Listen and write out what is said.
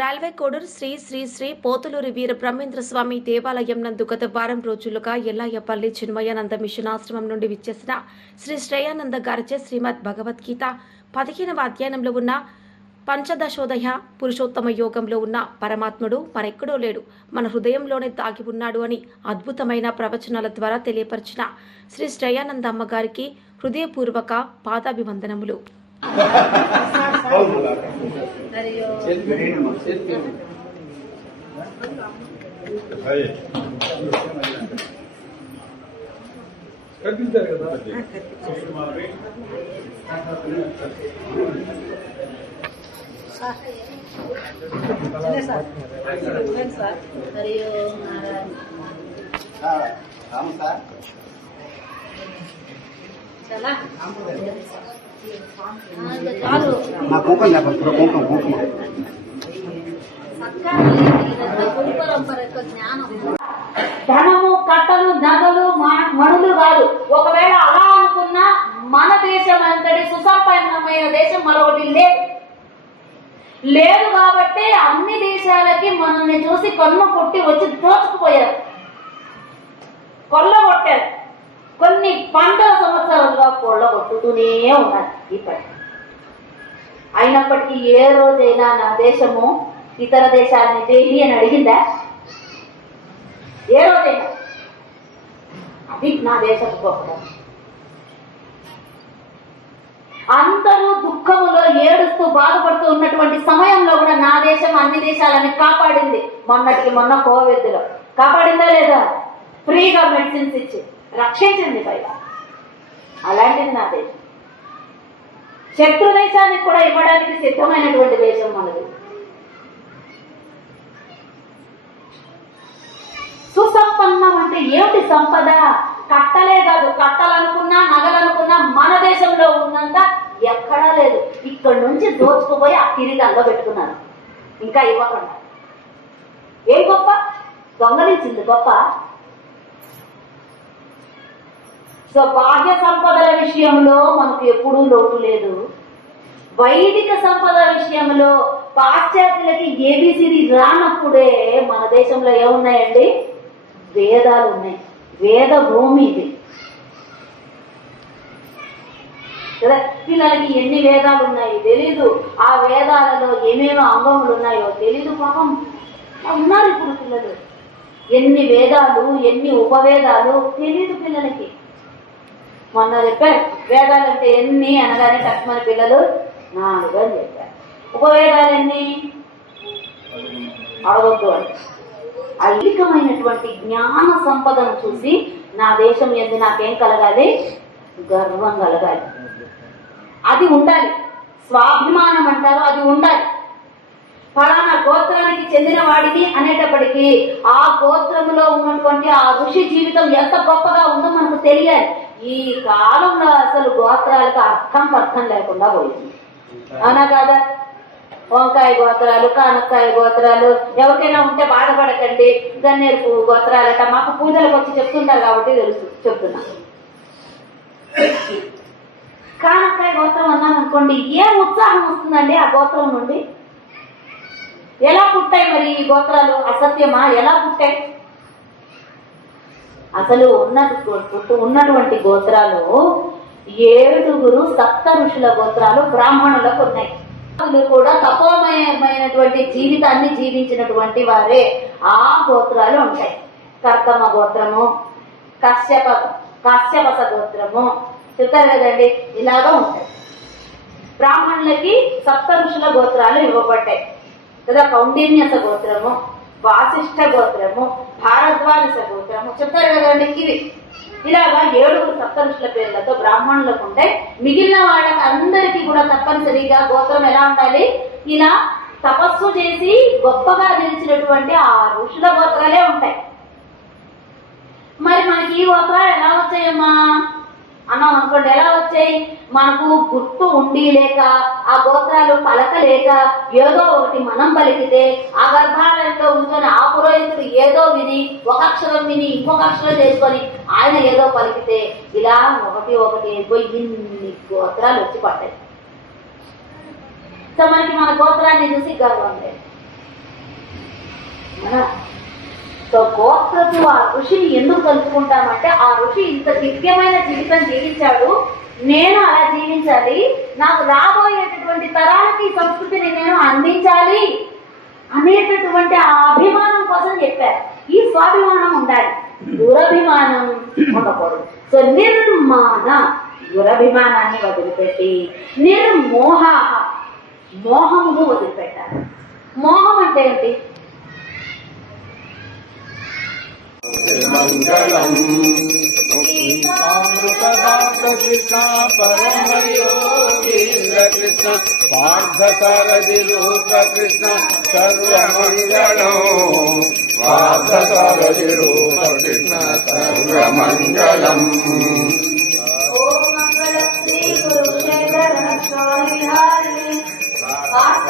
Railway Koduru Shri Shri Shri Pothuluri వీర బ్రహ్మేంద్ర స్వామి దేవాలయం నందు గత వారం రోజులుగా ఎల్లాయపల్లి చిన్మయానంద మిషన్ ఆశ్రమం నుండి విచ్చేసిన శ్రీ శ్రేయానంద గారిచే శ్రీమద్ భగవద్గీత 15వ అధ్యాయంలో ఉన్న పంచదశోదయ పురుషోత్తమ యోగంలో ఉన్న పరమాత్ముడు మరెక్కడో లేడు, మన హృదయంలోనే దాగి ఉన్నాడు అని అద్భుతమైన ప్రవచనాల ద్వారా తెలియపరిచిన శ్రీ శ్రేయానంద అమ్మగారికి హృదయపూర్వక పాదాభివందనములు. ధనము కట్టలు నగలు మణులు కాదు. ఒకవేళ అలా అనుకున్నా మన దేశం అంతటి సుసంపన్నమైన దేశం మరొకటి లేదు కాబట్టి అన్ని దేశాలకి మనల్ని చూసి కన్ను కొట్టి వచ్చి దోచుకుపోయారు, కొల్లగొట్టారు. కొన్ని 100 సంవత్సరాలుగా కొల్లగొట్టుతూనే ఉన్నారు. ఇప్పటి అయినప్పటికీ ఏ రోజైనా నా దేశము ఇతర దేశాలని దేని అని అడిగిందా? ఏ రోజైనా? అది నా దేశపు గొప్పదనం. అందరూ దుఃఖములో ఏడుస్తూ బాధపడుతూ ఉన్నటువంటి సమయంలో కూడా నా దేశం అన్ని దేశాలని కాపాడింది. మొన్నటికి మొన్న కోవిడ్లో కాపాడిందా లేదా? ఫ్రీగా మెడిసిన్స్ ఇచ్చి రక్షించింది పైగా. అలాంటిది నా దేశం. శత్రు దేశానికి కూడా ఇవ్వడానికి సిద్ధమైనటువంటి దేశం మనది. సుసంపన్నం అంటే ఏమిటి? సంపద కట్టలే కాదు, కట్టాలనుకున్నా నగలనుకున్నా మన దేశంలో ఉన్నంత ఎక్కడా లేదు. ఇక్కడి నుంచి దోచుకుపోయి ఆ కిరీటాల్లో పెట్టుకున్నారు, ఇంకా ఇవ్వకుండా. ఏం గొప్ప? దొంగలించింది గొప్ప. సో బాహ్య సంపదల విషయంలో మనకు ఎప్పుడూ లోటు లేదు. వైదిక సంపద విషయంలో పాశ్చాత్యులకి ఏబిసిడి రానప్పుడే మన దేశంలో ఏమున్నాయండి? వేదాలు ఉన్నాయి. వేద భూమి ఇది కదా. పిల్లలకి ఎన్ని వేదాలు ఉన్నాయి తెలీదు, ఆ వేదాలలో ఏమేమి అంగములు ఉన్నాయో తెలీదు. పాపం ఉన్నారు ఇప్పుడు పిల్లలు. ఎన్ని వేదాలు, ఎన్ని ఉపవేదాలు తెలీదు పిల్లలకి. మొన్న చెప్పారు వేదాలంటే ఎన్ని అనగానే తక్కువ పిల్లలు 4 అని చెప్పారు. ఉపవేదాలు ఎన్ని అడగొద్దు అని. ఐహికమైనటువంటి జ్ఞాన సంపదను చూసి నా దేశం యందు నాకేం కలగాలి? గర్వం కలగాలి. అది ఉండాలి. స్వాభిమానం అంటారు, అది ఉండాలి. ఫలానా గోత్రానికి చెందిన వాడిని అనేటప్పటికీ ఆ గోత్రంలో ఉన్నటువంటి ఆ ఋషి జీవితం ఎంత గొప్పగా ఉందో మనకు తెలియాలి. ఈ కాలంలో అసలు గోత్రాలకు అర్థం లేకుండా పోయింది. అవునా కాదా? వంకాయ గోత్రాలు, కానక్కాయ గోత్రాలు, ఎవరికైనా ఉంటే బాధపడకండి. గన్నేరు గోత్రాలట మాకు పూజలకు వచ్చి చెప్తుంటారు కాబట్టి తెలుసు చెప్తున్నా. కానక్కాయ గోత్రం అన్నాను అనుకోండి, ఏం ఉత్సాహం వస్తుందండి ఆ గోత్రం నుండి? ఎలా పుట్టాయి మరి ఈ గోత్రాలు? అసత్యమా? ఎలా పుట్టాయి? అసలు ఉన్నటువంటి గోత్రాలు 7 సప్త ఋషుల గోత్రాలు బ్రాహ్మణులకు ఉన్నాయి. కూడా తపోమయమైనటువంటి జీవితాన్ని జీవించినటువంటి వారే ఆ గోత్రాలు ఉంటాయి. కర్కమ గోత్రము, కాశ్యపస గోత్రము చెప్పారు కదండి. ఇలాగా ఉంటాయి. బ్రాహ్మణులకి సప్త ఋషుల గోత్రాలు ఇవ్వబడ్డాయి కదా. కౌండిన్యస గోత్రము, వాసిష్ఠ గోత్రము, భారద్వాజ గోత్రము చెప్పారు కదండి. ఇవి ఇలాగా 7 సప్త ఋషుల పేర్లతో బ్రాహ్మణులకు ఉంటాయి. మిగిలిన వాళ్ళకి అందరికీ కూడా తప్పనిసరిగా గోత్రం ఎలా ఉండాలి? ఇలా తపస్సు చేసి గొప్పగా నిలిచినటువంటి ఆ ఋషుల గోత్రాలే ఉంటాయి. మరి మనకి ఈ గోత్రాలు ఎలా వచ్చాయమ్మా అన్నాం అనుకోండి. ఎలా వచ్చాయి? మనకు గుర్తు ఉండి లేక, ఆ గోత్రాలు పలకలేక, ఏదో ఒకటి మనం పలికితే ఆ గర్భాలయంలో ఉంచుకొని ఆ పురోహితుడు ఏదో విని ఒక అక్షరం విని ఇంకొక అక్షరం చేసుకొని ఆయన ఏదో పలికితే ఇలా ఒకటి పోయి ఇన్ని గోత్రాలు వచ్చి పడ్డాయి. సో మనకి మన గోత్రాన్ని చూసి గర్వం లేదు. మన సో గోత్రపు ఆ ఋషిని ఎందుకు కలుపుకుంటామంటే ఆ ఋషి ఇంత దివ్యమైన జీవితం జీవించాడు, నేను అలా జీవించాలి, నాకు రాబోయేటటువంటి తరాలకి ఈ సంస్కృతిని నేను అందించాలి అనేటటువంటి ఆ అభిమానం కోసం చెప్పారు. ఈ స్వాభిమానం ఉండాలి, దురభిమానం ఉండకూడదు. సో నిర్మాణ, దురభిమానాన్ని వదిలిపెట్టి నిర్మోహ, మోహమును వదిలిపెట్టాలి. మోహం అంటే ఏంటి? మంగళం కృష్ణ పరమ యోగీంద్ర కృష్ణ పార్థ సారథి రూప కృష్ణ సర్వమంగళం పార్థ సారథి రూప కృష్ణ సర్వమంగళం. ఓం మంగళ శ్రీ గురు శేఖర స్వామి హరి పార్థ